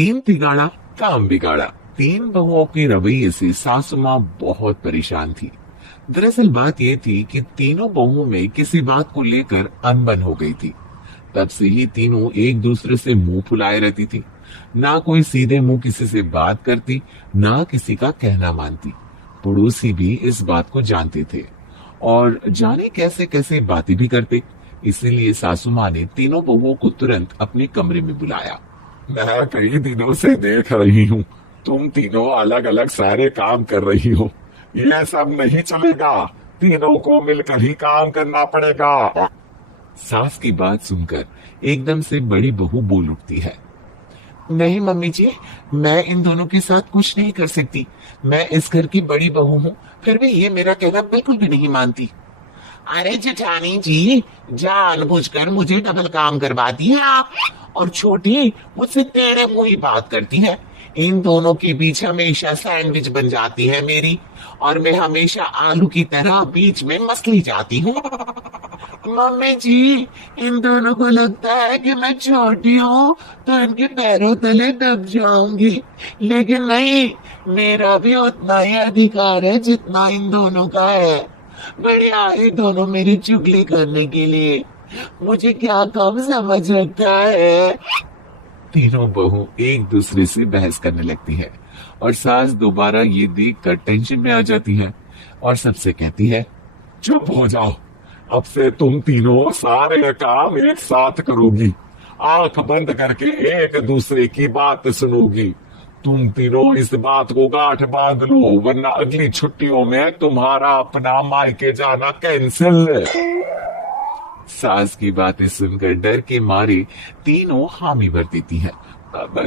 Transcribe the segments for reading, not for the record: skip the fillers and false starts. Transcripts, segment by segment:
तीन तिगाड़ा काम बिगाड़ा। तीन बहुओं के रवैये से सासू माँ बहुत परेशान थी। दरअसल बात यह थी कि तीनों बहुओं में किसी बात को लेकर अनबन हो गई थी। तब से ही तीनों एक दूसरे से मुंह फुलाए रहती थी। ना कोई सीधे मुंह किसी से बात करती, ना किसी का कहना मानती। पड़ोसी भी इस बात को जानते थे और जाने कैसे कैसे बातें भी करते। इसीलिए सासू माँ ने तीनों बहुओं को तुरंत अपने कमरे में बुलाया। मैं कई दिनों से देख रही हूँ, तुम तीनों अलग अलग सारे काम कर रही हो। यह सब नहीं चलेगा, तीनों को मिलकर ही काम करना पड़ेगा। सास की बात सुनकर एकदम से बड़ी बहू बोल उठती है। नहीं मम्मी जी, मैं इन दोनों के साथ कुछ नहीं कर सकती। मैं इस घर की बड़ी बहू हूँ, फिर भी ये मेरा कहना बिल्कुल भी नहीं मानती। अरे जेठानी जी, जानबूझकर मुझे डबल काम करवाती है आप, और छोटी मुझसे टेढ़े मुंह ही बात करती है। इन दोनों के बीच हमेशा सैंडविच बन जाती है मेरी, और मैं हमेशा आलू की तरह बीच में मसली जाती हूँ। मम्मी जी, इन दोनों को लगता है कि मैं छोटी हूँ तो इनके पैरों तले दब जाऊंगी, लेकिन नहीं, मेरा भी उतना ही अधिकार है जितना इन दोनों का है। बढ़िया, ये दोनों मेरी चुगली करने के लिए मुझे क्या कम समझ रखा है। तीनों बहू एक दूसरे से बहस करने लगती है और सास दोबारा ये देखकर टेंशन में आ जाती है और सबसे कहती है, चुप हो जाओ, अब से तुम तीनों सारे काम एक साथ करोगी, आंख बंद करके एक दूसरे की बात सुनोगी। तुम तीनों इस बात को गांठ बांध लो, वरना अगली छुट्टियों में तुम्हारा अपना मायके जाना कैंसिल। सास की बातें सुनकर डर के मारे तीनों हामी भर देती हैं।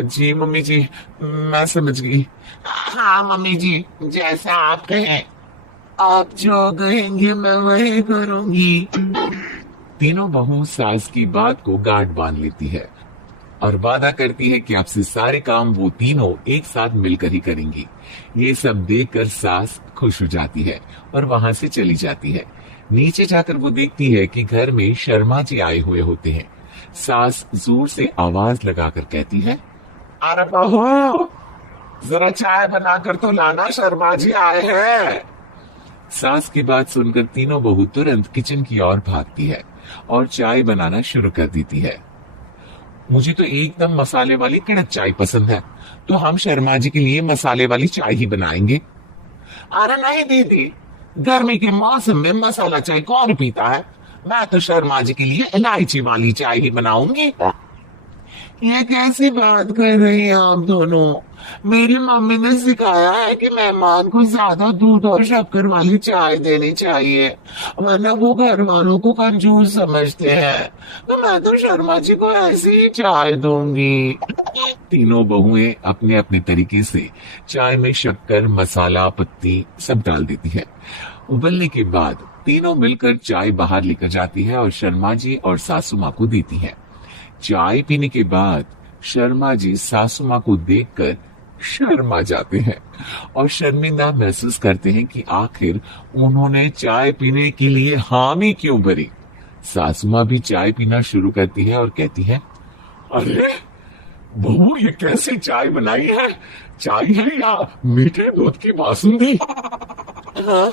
जी मम्मी जी, मैं समझ गई। हाँ मम्मी जी, जैसा आप कहें, आप जो कहेंगे मैं वही करूंगी। तीनों बहू सास की बात को गांठ बांध लेती है और वादा करती है कि अब से सारे काम वो तीनों एक साथ मिलकर ही करेंगी। ये सब देखकर सास खुश हो जाती है और वहां से चली जाती है। नीचे जाकर वो देखती है कि घर में शर्मा जी आए हुए होते हैं। सास जोर से आवाज लगाकर कहती है, अरे बहू, जरा चाय बनाकर तो लाना, शर्मा जी आए हैं। सास की बात सुनकर तीनों बहू तुरंत किचन की ओर भागती है और चाय बनाना शुरू कर देती है। मुझे तो एकदम मसाले वाली कड़क चाय पसंद है, तो हम शर्मा जी के लिए मसाले वाली चाय ही बनाएंगे। अरे नहीं दीदी, गर्मी के मौसम में मसाला चाय कौन पीता है? मैं तो शर्मा जी के लिए इलायची वाली चाय ही बनाऊंगी। ये कैसी बात कर रही हैं आप दोनों? मेरी मम्मी ने सिखाया है कि मेहमान को ज्यादा दूध और शक्कर वाली चाय देनी चाहिए, वरना वो घर वालों को कंजूस समझते हैं। तो मैं तो शर्मा जी को ऐसी ही चाय दूंगी। तीनों बहुएं अपने अपने तरीके से चाय में शक्कर, मसाला, पत्ती सब डाल देती है। उबलने के बाद तीनों मिलकर चाय बाहर लेकर जाती है और शर्मा जी और सासू माँ को देती है। चाय पीने के बाद शर्मा जी सासू माँ को देखकर शर्मा जाते हैं और शर्मिंदा महसूस करते हैं कि आखिर उन्होंने चाय पीने के लिए हामी क्यों भरी। सासू माँ भी चाय पीना शुरू करती है और कहती है, अरे बहू, ये कैसी चाय बनाई है? चाय है या मीठे दूध की बासुंदी? हाँ,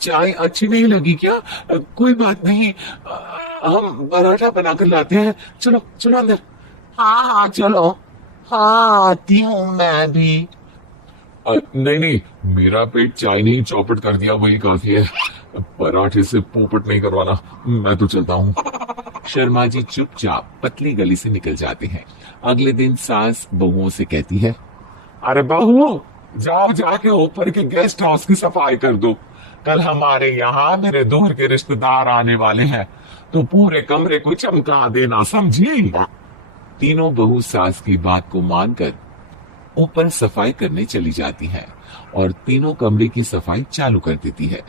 चाय अच्छी नहीं लगी क्या? कोई बात नहीं, हम पराठा बनाकर लाते हैं। चलो चलो अंदर। हाँ हाँ चलो, हाँ आती हूँ मैं भी। नहीं नहीं, मेरा पेट चाय नहीं चौपट कर दिया वही काफी है, पराठे से पोपट नहीं करवाना, मैं तो चलता हूँ। शर्मा जी चुपचाप पतली गली से निकल जाते हैं। अगले दिन सास बहुओं से कहती है, अरे बहू, जाओ जाके ऊपर के गेस्ट हाउस की सफाई कर दो। कल हमारे यहाँ मेरे दूर के रिश्तेदार आने वाले हैं, तो पूरे कमरे को चमका देना, समझी? तीनों बहू सास की बात को मानकर ऊपर सफाई करने चली जाती है और तीनों कमरे की सफाई चालू कर देती है।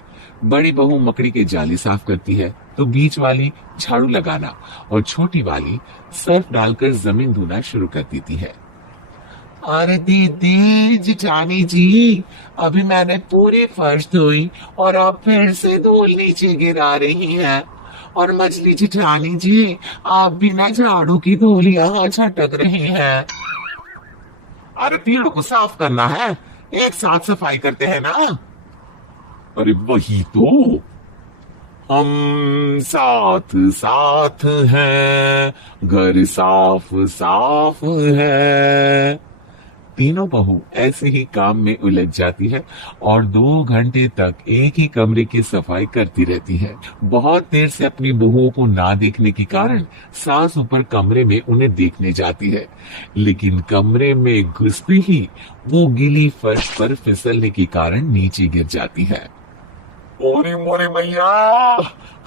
बड़ी बहू मकड़ी के जाले साफ करती है, तो बीच वाली झाड़ू लगाना और छोटी वाली सर्फ डालकर जमीन धोना शुरू कर देती है। अरे दीदी, जेठानी जी, अभी मैंने पूरी फर्श धोई और आप फिर से धूल नीचे गिरा रही हैं। और मछली जेठानी जी, आप बिना झाड़ू की धूल यहाँ छटक रही हैं। अरे तीनों को साफ करना है, एक साथ सफाई करते हैं ना। अरे वही तो, हम साथ साथ हैं, घर साफ साफ है। तीनों बहू ऐसे ही काम में उलझ जाती है और 2 घंटे तक एक ही कमरे की सफाई करती रहती है। बहुत देर से अपनी बहुओं को ना देखने के कारण सास ऊपर कमरे में उन्हें देखने जाती है, लेकिन कमरे में घुसते ही वो गीली फर्श पर फिसलने के कारण नीचे गिर जाती है। मोरी मोरी मैया,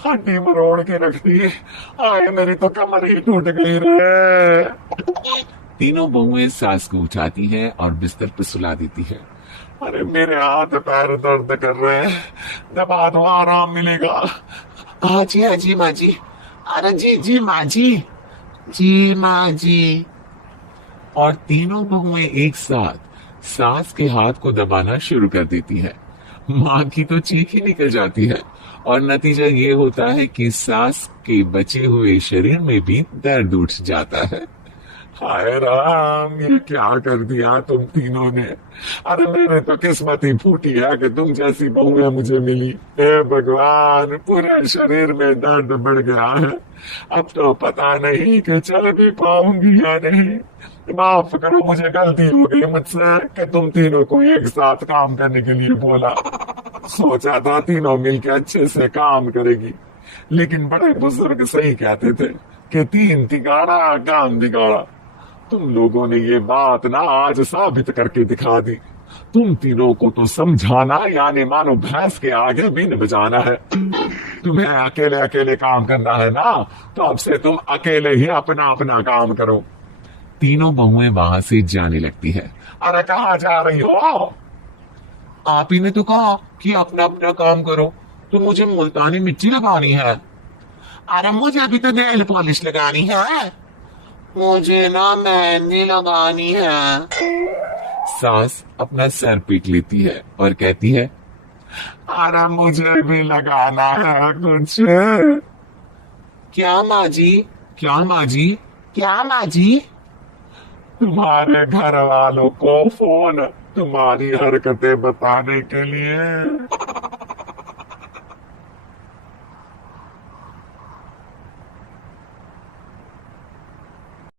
हड्डी मरोड़ के रख दी, आए मेरी तो कमर ही टूट गई रे। तीनों बहुएं सास को उठाती है और बिस्तर पर सुला देती है। अरे मेरे हाथ पैर दर्द कर रहे हैं, दबा दो आराम मिलेगा। हाँ जी माँ जी। अरे जी जी माँ जी माँ जी। और तीनों बहुएं एक साथ सास के हाथ को दबाना शुरू कर देती है। माँ की तो चीख ही निकल जाती है और नतीजा ये होता है कि सास के बचे हुए शरीर में भी दर्द उठ जाता है। हाय राम, ये क्या कर दिया तुम तीनों ने। अरे मेरे तो किस्मत ही फूटी है कि तुम जैसी बहुएं मुझे मिली। हे भगवान, पूरे शरीर में दर्द बढ़ गया है, अब तो पता नहीं कि चल भी पाऊंगी या नहीं। माफ करो, मुझे गलती हो गई मुझसे कि तुम तीनों को एक साथ काम करने के लिए बोला। सोचा था तीनों मिलकर अच्छे से काम करेगी, लेकिन बड़े बुजुर्ग सही कहते थे कि 3 तिगाड़ा काम बिगाड़ा। तुम लोगों ने ये बात ना आज साबित करके दिखा दी। तुम तीनों को तो समझाना यानी मानो भैंस के आगे बीन बजाना है। तुम्हें अकेले अकेले काम करना है ना, तो अब से तुम अकेले ही अपना अपना काम करो। तीनों बहुएं वहां से जाने लगती है। अरे कहाँ जा रही हो? आप ही ने तो कहा कि अपना अपना काम करो, तो मुझे मुल्तानी मिट्टी लगानी है। अरे मुझे अभी तो नेल पॉलिश लगानी है। मुझे ना मेहंदी लगानी है। सास अपना सर पीट लेती है और कहती है, अरे मुझे भी लगाना है कुछ। क्या माँ जी? क्या माँ जी? क्या माँ जी? तुम्हारे घर वालों को फोन तुम्हारी हरकतें बताने के लिए।